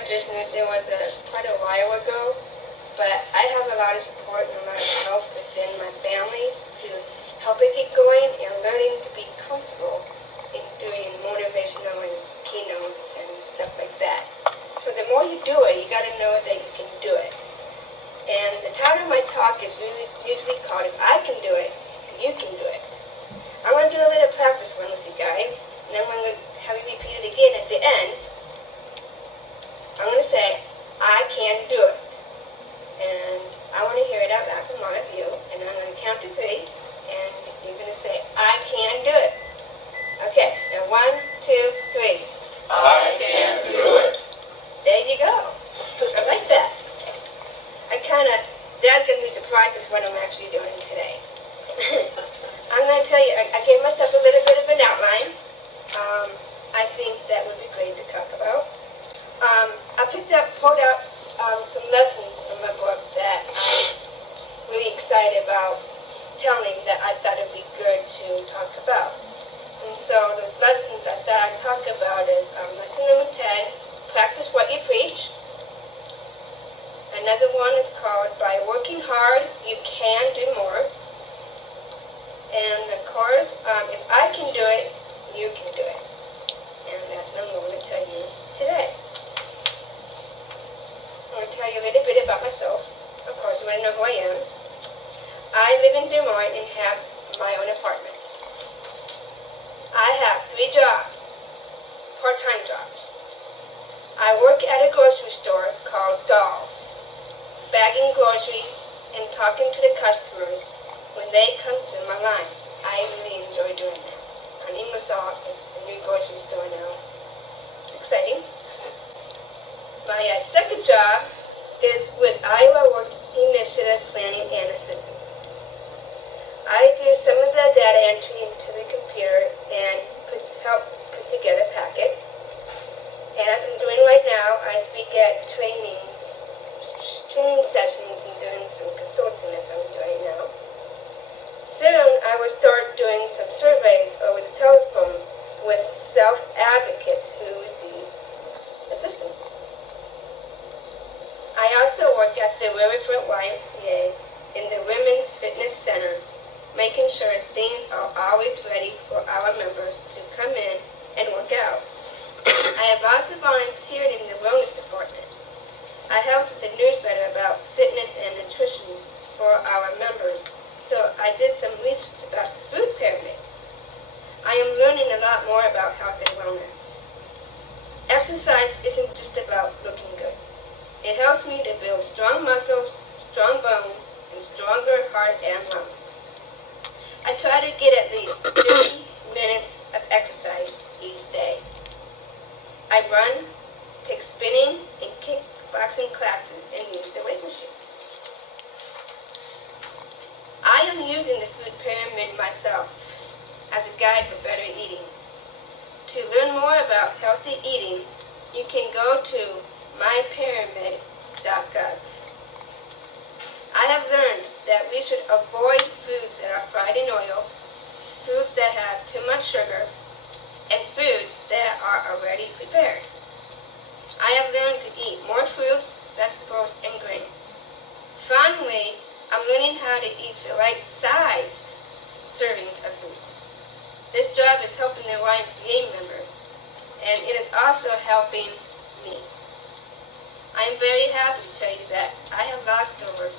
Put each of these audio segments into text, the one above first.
my business, it was quite a while ago, but I have a lot of support and a lot of help within my family to help it get going and learning to be comfortable in doing motivational and keynotes and stuff like that. So the more you do it, you got to know that you can do it. And the title of my talk is usually called, If I Can Do It, You Can Do It. I'm going to do a little practice one with you guys, and then I'm going to have you repeat it again at the end. I'm going to say, I can do it. And I want to hear it out loud from all of you, and I'm going to count to 3, and you're going to say, I can do it. Okay, now 1, 2, 3. I can do it. There you go. I like that. Dad's going to be surprised with what I'm actually doing today. I'm going to tell you, I gave myself a little bit of an outline. I think that would be great to talk about. I pulled out some lessons from my book that I'm really excited about telling that I thought it would be good to talk about. And so those lessons I thought I'd talk about is lesson number 10, practice what you preach. Another one is called By Working Hard, You Can Do More. And of course, if I can do it, you can do it. And that's what I'm going to tell you today. I'm going to tell you a little bit about myself. Of course, you want to know who I am. I live in Des Moines and have my own apartment. I have 3 jobs, part-time jobs. I work at a grocery store called Dolls, bagging groceries and talking to the customers when they come through my line. I really enjoy doing that. On Ingersoll, it's a new grocery store now. Exciting. My second job is with Iowa Work Initiative Planning and Assistance. I do some of the data entry into the computer and help put together packets. And as I'm doing right now, I speak at training sessions and doing some consulting as I'm doing now. Soon I will start doing some surveys over the telephone with self-advocates who receive assistance. I also work at the Riverfront YMCA in the Women's Fitness Center, making sure things are always ready for our members to come in and work out. I have also volunteered in the wellness department. I helped with the newsletter about fitness and nutrition for our members, so I did some research about the food pyramid. I am learning a lot more about health and wellness. Exercise isn't just about looking good. It helps me to build strong muscles, strong bones, and stronger heart and lungs. I try to get at least 30 minutes of exercise each day. I run, take spinning, and kickboxing classes and use the weight machine. I am using the food pyramid myself as a guide for better eating. To learn more about healthy eating, you can go to mypyramid.gov. I have learned that we should avoid foods that are fried in oil, foods that have too much sugar, and foods that are already prepared. I have learned to eat more fruits, vegetables, and grains. Finally, I'm learning how to eat the right sized servings of foods. This job is helping the YMCA members, and it is also helping me. I am very happy to tell you that I have lost over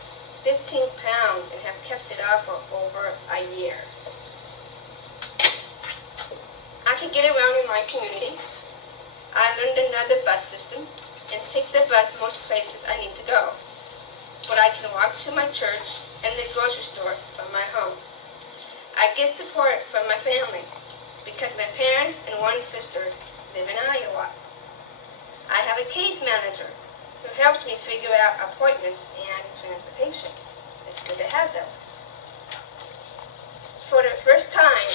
15 pounds and have kept it off for over a year. I can get around in my community. I learned another bus system and take the bus most places I need to go. But I can walk to my church and the grocery store from my home. I get support from my family because my parents and one sister live in Iowa. I have a case manager who helps me figure out appointments and transportation. It's good to have those. For the first time,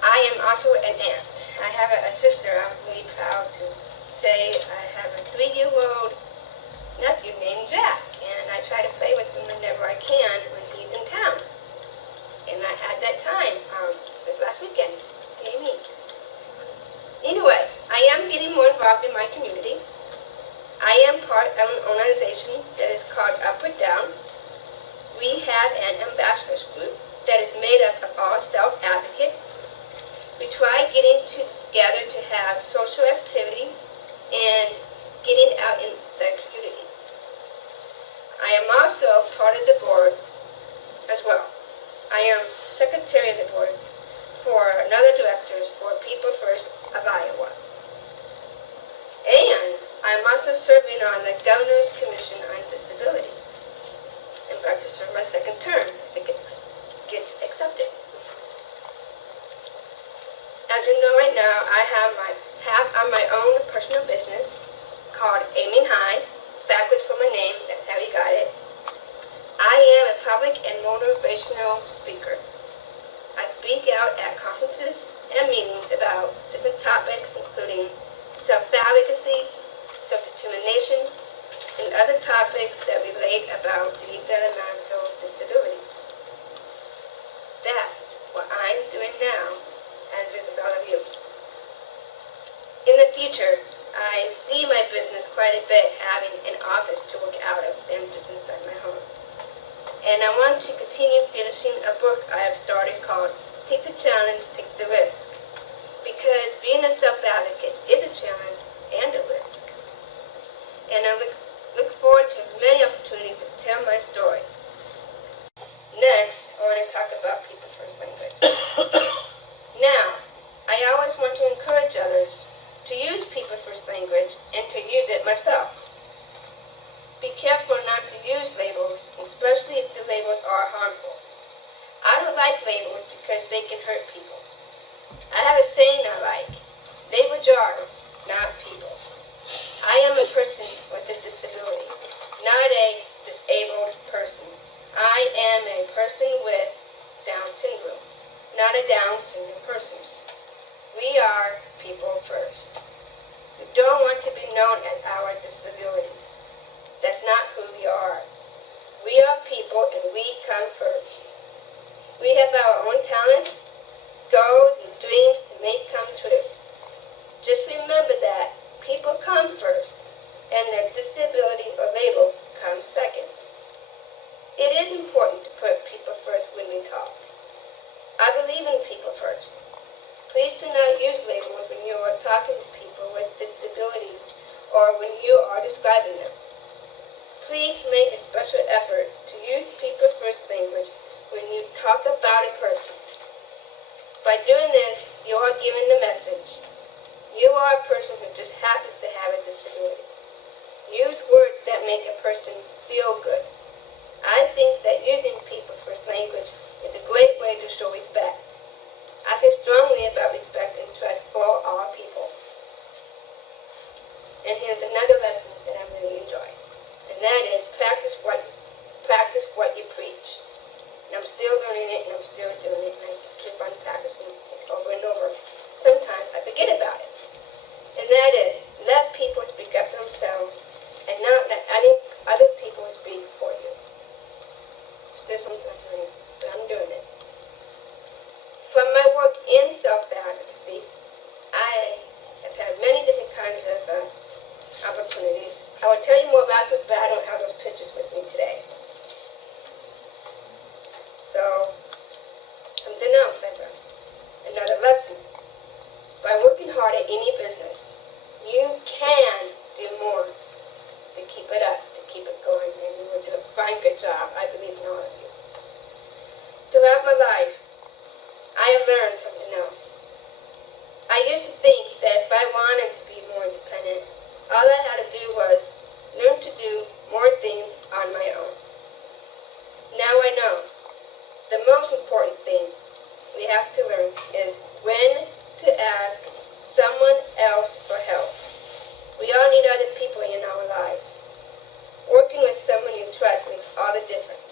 I am also an aunt. I have a sister I'm really proud to say. I have a 3-year-old nephew named Jack, and I try to play with him whenever I can when he's in town. And I had that time this last weekend. Yay me. Anyway, I am getting more involved in my community. I am part of an organization that is called Upward Down. We have an ambassadors group that is made up of all self-advocates. We try getting together to have social activities and getting out in the community. I am also part of the board as well. I am secretary of the board for another directors for People First of Iowa. And I'm also serving on the Governor's Commission on Disability. I'm about to serve my second term if it gets accepted. As you know right now, I have on my own personal business called Aiming High, backwards from my name, that's how you got it. I am a public and motivational speaker. I speak out at conferences and meetings about different topics, including self-advocacy, self-determination, and other topics that relate about developmental disabilities. That's what I'm doing now, as is with all of you. In the future, I see my business quite a bit having an office to work out of than just inside my home. And I want to continue finishing a book I have started called Take the Challenge, Take the Risk. Because being a self-advocate is a challenge and a risk. And I look forward to many opportunities to tell my story. Next, I want to talk about People First language. Now, I always want to encourage others to use People First language and to use it myself. Be careful not to use labels, especially if the labels are harmful. I don't like labels because they can hurt people. I have a saying I like. Label jars, not people. I am a person with a disability, not a disabled person. I am a person with Down syndrome, not a Down syndrome person. We are people first. We don't want to be known as our disabilities. That's not who we are. We are people and we come first. We have our own talents, goals, and dreams to make come true. Just remember that people come first and their disability or label comes second. It is important to put people first when we talk. I believe in people first. Please do not use labels when you are talking to people with disabilities or when you are describing them. Please make a special effort to use People First language when you talk about a person. By doing this, you are giving the message. You are a person who just happens to have a disability. Use words that make a person feel good. I think that using People First language is a great way to show respect. I feel strongly about respect and trust for all people. And here's another lesson that I really enjoy. And that is practice what you preach. And I'm still learning it and I'm still doing it and I keep on practicing it over and over. Sometimes I forget about it. And that is let people speak up for themselves and not let other people speak for you. There's something I'm doing, but I'm doing it. From my work in self-advocacy, I have had many different kinds of opportunities. I will tell you more about this, but I don't have those pictures with me today. So, something else I learned. Another lesson. By working hard at any business, you can do more to keep it up, to keep it going, and you will do a fine, good job. I believe in all of you. Throughout my life, I have learned something else. I used to think that if I wanted to be more independent, all I had to do was learn to do more things on my own. Now I know the most important thing we have to learn is when to ask someone else for help. We all need other people in our lives. Working with someone you trust makes all the difference.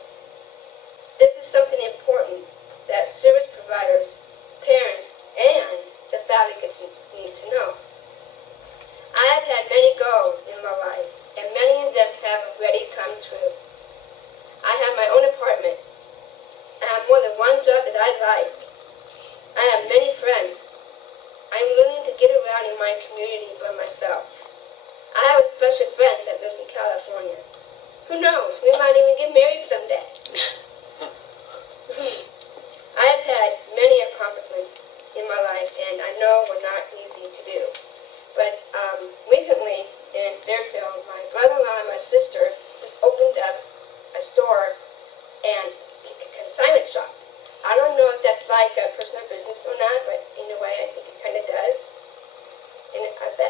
This is something important that service providers, parents, and self-advocates need to know. I have had many goals in my life, and many of them have already come true. I have my own apartment. I have more than one job that I like. I have many friends. I'm willing to get around in my community by myself. Who knows? We might even get married someday. I have had many accomplishments in my life, and I know were not easy to do. But recently in Fairfield, my brother-in-law and my sister just opened up a store and a consignment shop. I don't know if that's like a personal business or not, but in a way I think it kind of does.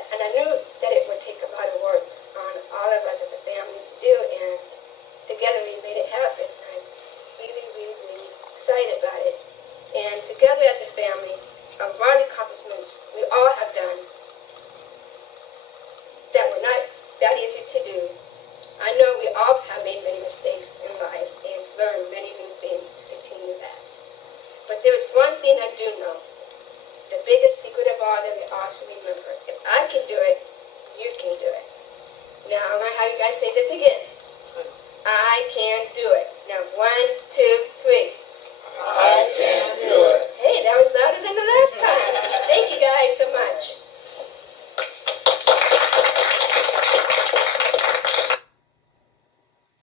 And I knew that it would take a lot of work on all of us as a family to do, and together we made it happen. I'm really, really, really excited about it. And together as a family, a lot of accomplishments we all have done that were not that easy to do. I know we all have made many mistakes in life and learned many new things to continue that. But there is one thing I do know. The biggest secret of all that we all should remember. If I can do it, you can do it. Now, I'm going to have you guys say this again.